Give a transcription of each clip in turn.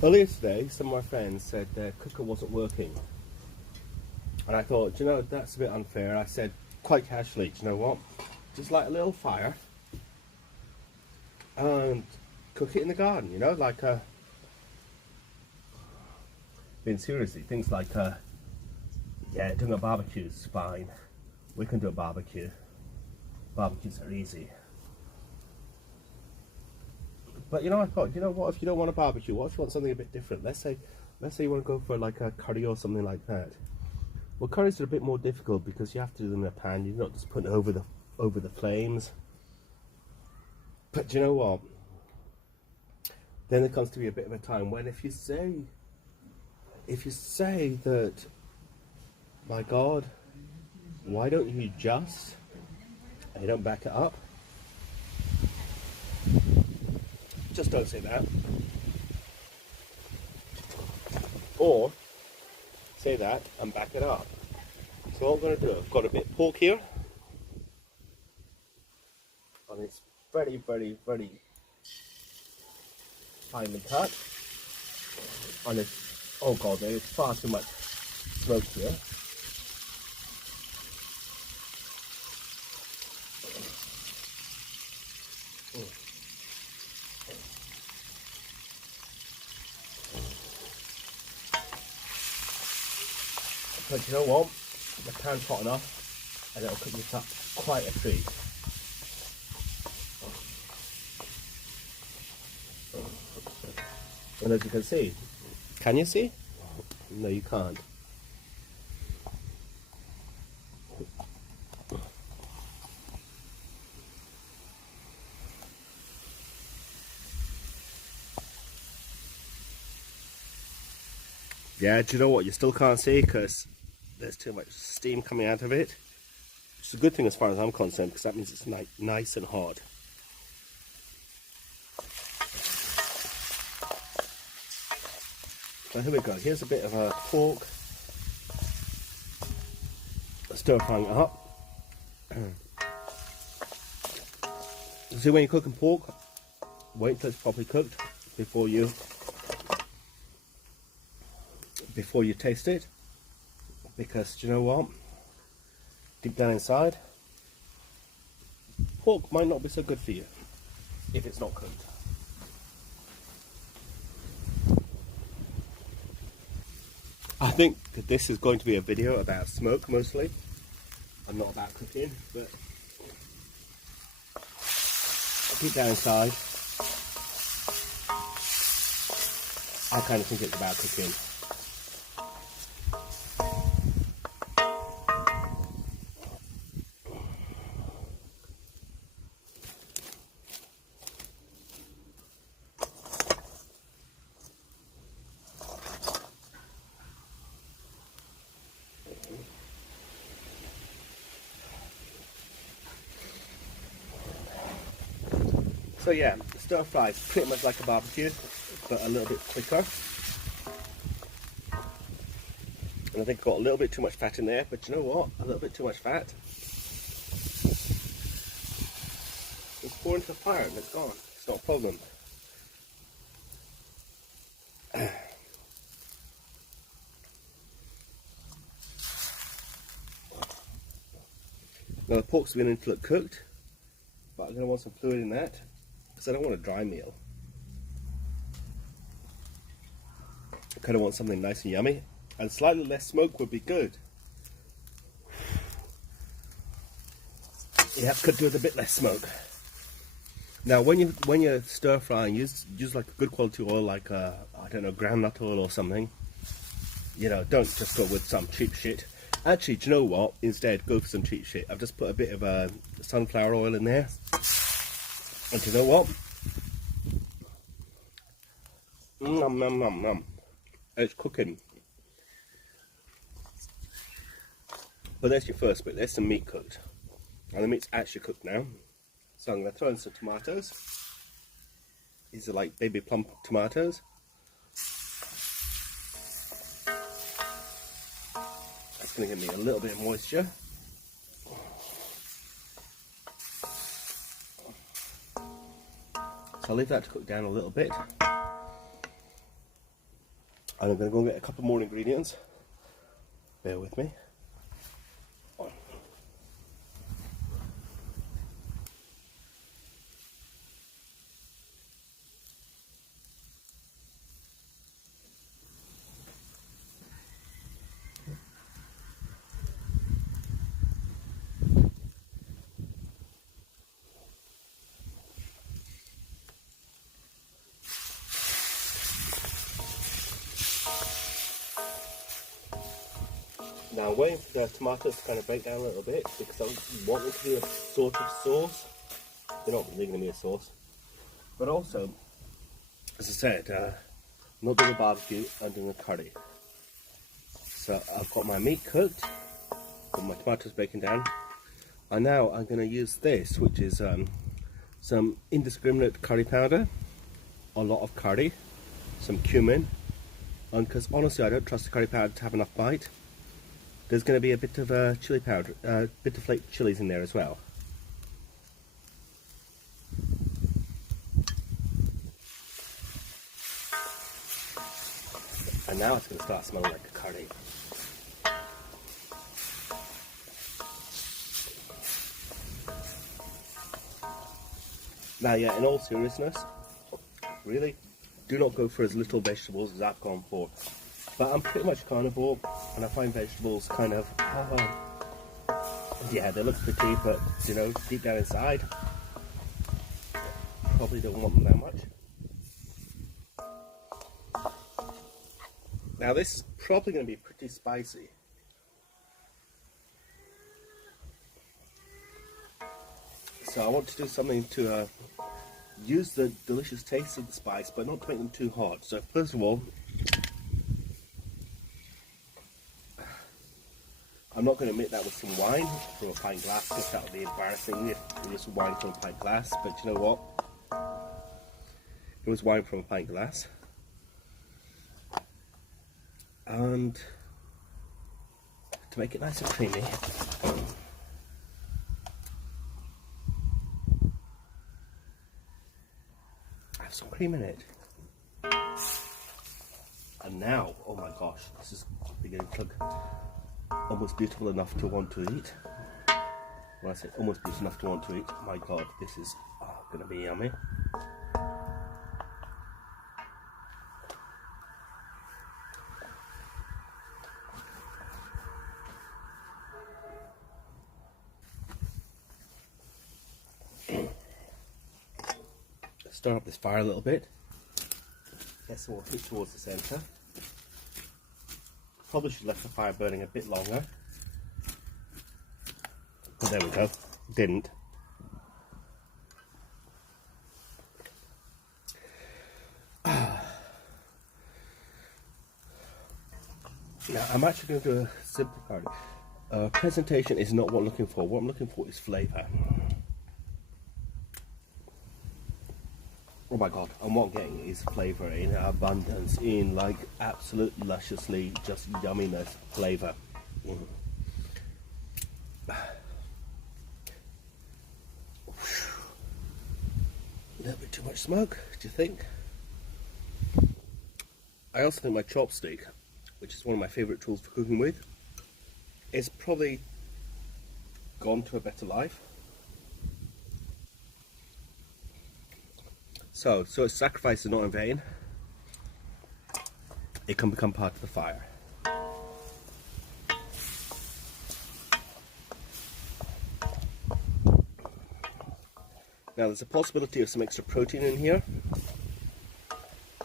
Earlier today, some of my friends said their cooker wasn't working. And I thought, you know, that's a bit unfair. I said, quite casually, you know what? Just light a little fire and cook it in the garden, you know, like being seriously, things like, yeah, doing a barbecue is fine. We can do a barbecue. Barbecues are easy. But you know, I thought, you know what, if you don't want a barbecue, what if you want something a bit different? Let's say you want to go for like a curry or something like that. Well, curries are a bit more difficult because you have to do them in a pan. You're not just putting it over the flames. But you know what? Then there comes to be a bit of a time when if you say that, my God, why don't you just, and you don't back it up, just don't say that. Or say that and back it up. So what I'm going to do, I've got a bit of pork here, and it's very, very, very finely cut. And it's, oh God, there is far too much smoke here. But you know what? The pan's hot enough and it'll cook this up quite a treat. And as you can see, can you see? No, you can't. Yeah, do you know what? You still can't see because there's too much steam coming out of it. Which is a good thing as far as I'm concerned because that means it's nice and hot. So here we go. Here's a bit of a pork. Stir frying it up. See, when you're cooking pork, wait till it's properly cooked before you taste it, because do you know what, deep down inside, pork might not be so good for you if it's not cooked. I think that this is going to be a video about smoke mostly and not about cooking, but deep down inside I kind of think it's about cooking. So yeah, stir fry is pretty much like a barbecue, but a little bit quicker. And I think I've got a little bit too much fat in there, but you know what? A little bit too much fat. Just pour into the fire and it's gone. It's not a problem. Now the pork's beginning to look cooked, but I'm going to want some fluid in that because I don't want a dry meal. I kind of want something nice and yummy, and slightly less smoke would be good. Yeah, could do with a bit less smoke. Now, when you're stir frying, use like a good quality oil, like I don't know, groundnut oil or something. You know, don't just go with some cheap shit. Actually, do you know what? Instead, go for some cheap shit. I've just put a bit of sunflower oil in there. And do you know what? Nom nom nom nom. It's cooking. But there's your first bit. There's some meat cooked. And the meat's actually cooked now. So I'm going to throw in some tomatoes. These are like baby plump tomatoes. That's going to give me a little bit of moisture. So I'll leave that to cook down a little bit. And I'm going to go and get a couple more ingredients. Bear with me. Now I'm waiting for the tomatoes to kind of break down a little bit because I want it to be a sort of sauce. They're not really going to be a sauce. But also, as I said, I'm not doing a barbecue, I'm doing a curry. So I've got my meat cooked, got my tomatoes breaking down, and now I'm going to use this, which is some indiscriminate curry powder, a lot of curry, some cumin, and because honestly I don't trust the curry powder to have enough bite, there's going to be a bit of chili powder, a bit of flaked chilies in there as well. And now it's going to start smelling like a curry. Now yeah, in all seriousness, really, do not go for as little vegetables as I've gone for. But I'm pretty much carnivore, and I find vegetables kind of, yeah, they look pretty, but you know, deep down inside, probably don't want them that much. Now this is probably going to be pretty spicy. So I want to do something to use the delicious taste of the spice, but not to make them too hot. So first of all, I'm not going to mix that with some wine from a pint glass, because that would be embarrassing if it was wine from a pint glass, but you know what? It was wine from a pint glass. And to make it nice and creamy, have some cream in it. And now, oh my gosh, this is beginning to look almost beautiful enough to want to eat. When I say almost beautiful enough to want to eat, my god, this is going to be yummy. Stir up this fire a little bit. Get some more heat towards the centre. Probably should have left the fire burning a bit longer. But there we go. Didn't. Now I'm actually going to do a simple curry. Presentation is not what I'm looking for. What I'm looking for is flavour. Oh my god, and what I'm getting is flavour in abundance, in like absolute lusciously just yumminess flavour. A little bit too much smoke, do you think? I also think my chopstick, which is one of my favourite tools for cooking with, is probably gone to a better life. So its sacrifice is not in vain. It can become part of the fire. Now there's a possibility of some extra protein in here.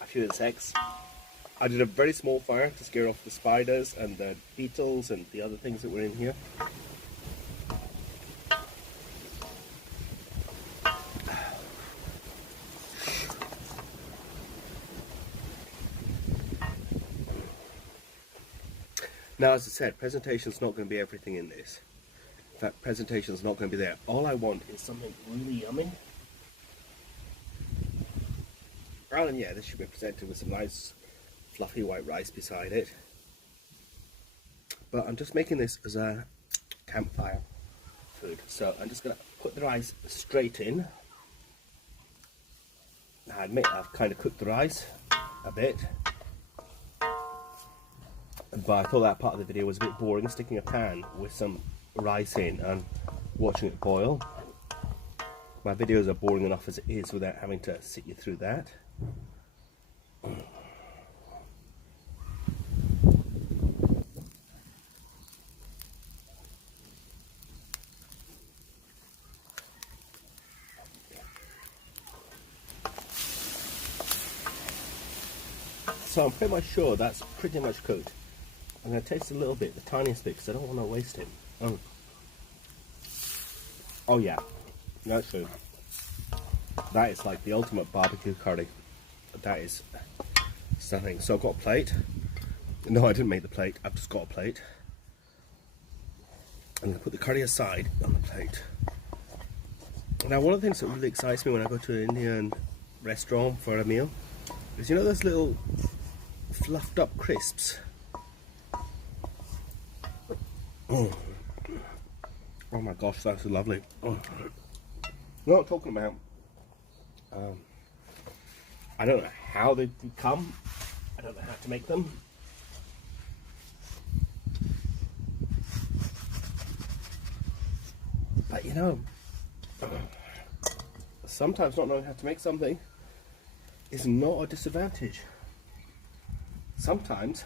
A few insects. I did a very small fire to scare off the spiders and the beetles and the other things that were in here. Now, as I said, presentation is not going to be everything in this. In fact, presentation is not going to be there. All I want is something really yummy. Oh, and yeah, this should be presented with some nice fluffy white rice beside it. But I'm just making this as a campfire food. So I'm just going to put the rice straight in. I admit I've kind of cooked the rice a bit. But I thought that part of the video was a bit boring, sticking a pan with some rice in and watching it boil. My videos are boring enough as it is without having to sit you through that. So I'm pretty much sure that's pretty much cooked. I'm going to taste a little bit, the tiniest bit, because I don't want to waste it. Oh yeah, that's true. That is like the ultimate barbecue curry. That is stunning. So I've got a plate. No, I didn't make the plate. I've just got a plate. I'm going to put the curry aside on the plate. Now, one of the things that really excites me when I go to an Indian restaurant for a meal is, you know, those little fluffed up crisps. Oh my gosh, that's lovely. You know what I'm talking about? I don't know how they come. I don't know how to make them. But you know, sometimes not knowing how to make something is not a disadvantage. Sometimes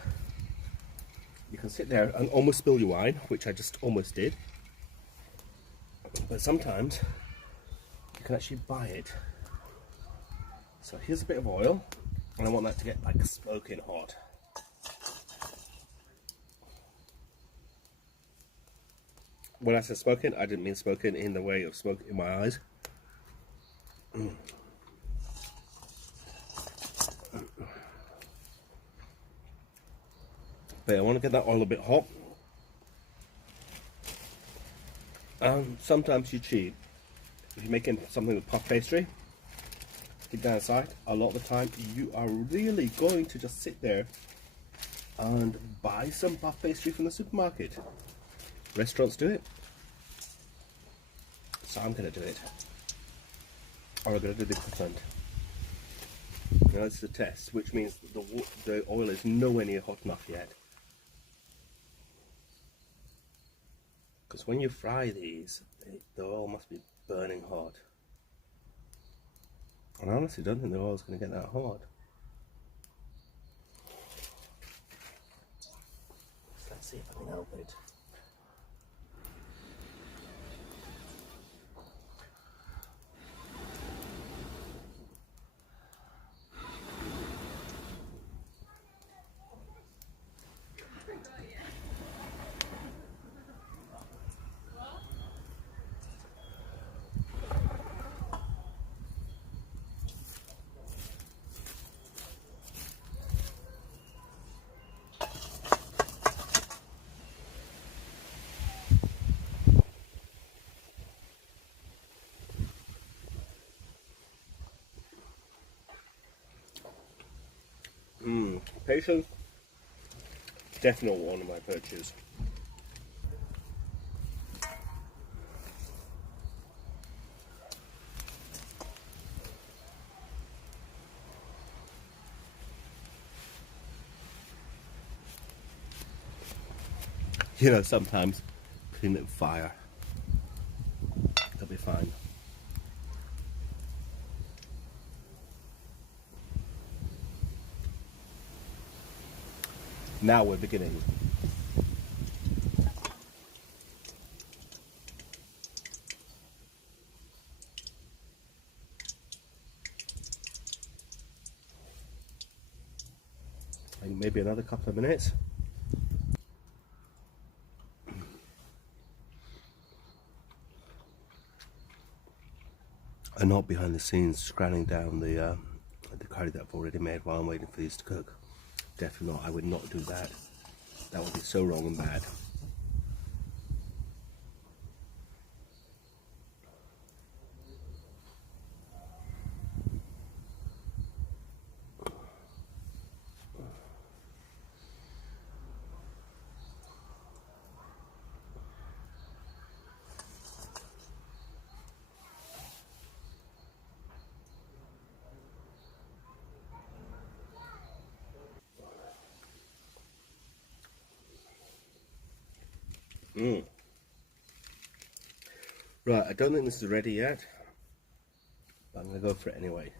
you can sit there and almost spill your wine, which I just almost did. But sometimes you can actually buy it. So here's a bit of oil, and I want that to get like smoking hot. When I said smoking, I didn't mean smoking in the way of smoke in my eyes. But I want to get that oil a bit hot. Sometimes you cheat. If you're making something with puff pastry, keep that aside. A lot of the time you are really going to just sit there and buy some puff pastry from the supermarket. Restaurants do it. So I'm going to do it. Or I'm going to do the percent. Now it's a test, which means the oil is nowhere near hot enough yet. Because when you fry these, the oil must be burning hot. And I honestly don't think the oil is going to get that hot. So let's see if I can help it. Patience, definitely one of my virtues. You know, sometimes putting it in fire, it'll be fine. Now we're beginning. And maybe another couple of minutes. And not behind the scenes scrolling down the curry that I've already made while I'm waiting for these to cook. Definitely not. I would not do that. That would be so wrong and bad. Mm. Right, I don't think this is ready yet, but I'm going to go for it anyway.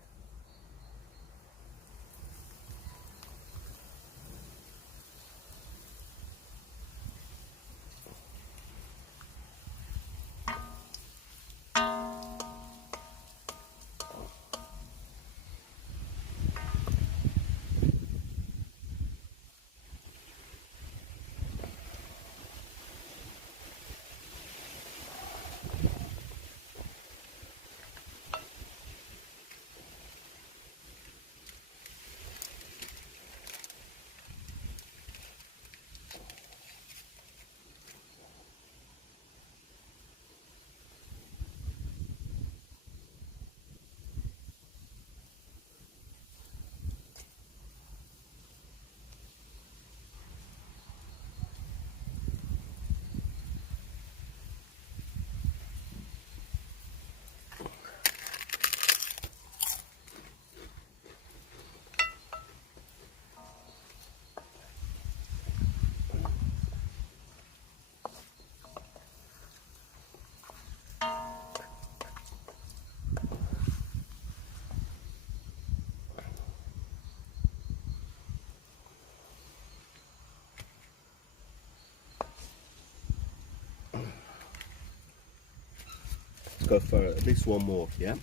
Let's go for at least one more, yeah?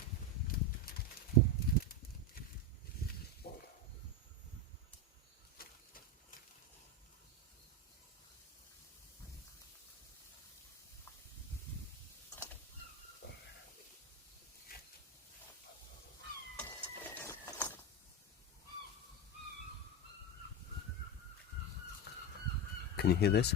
Can you hear this?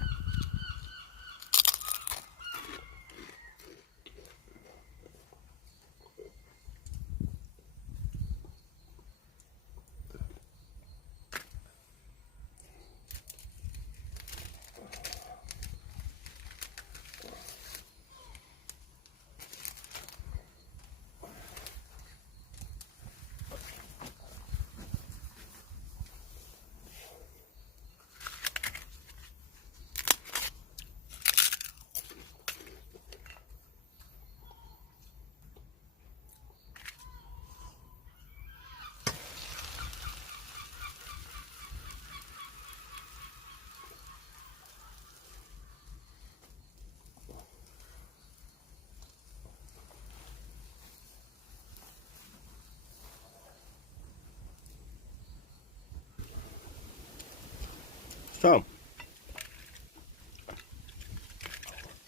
So,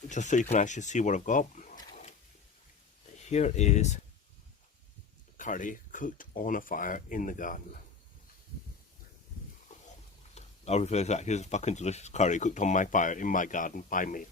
just so you can actually see what I've got, here is curry cooked on a fire in the garden. I'll rephrase that, here's a fucking delicious curry cooked on my fire in my garden by me.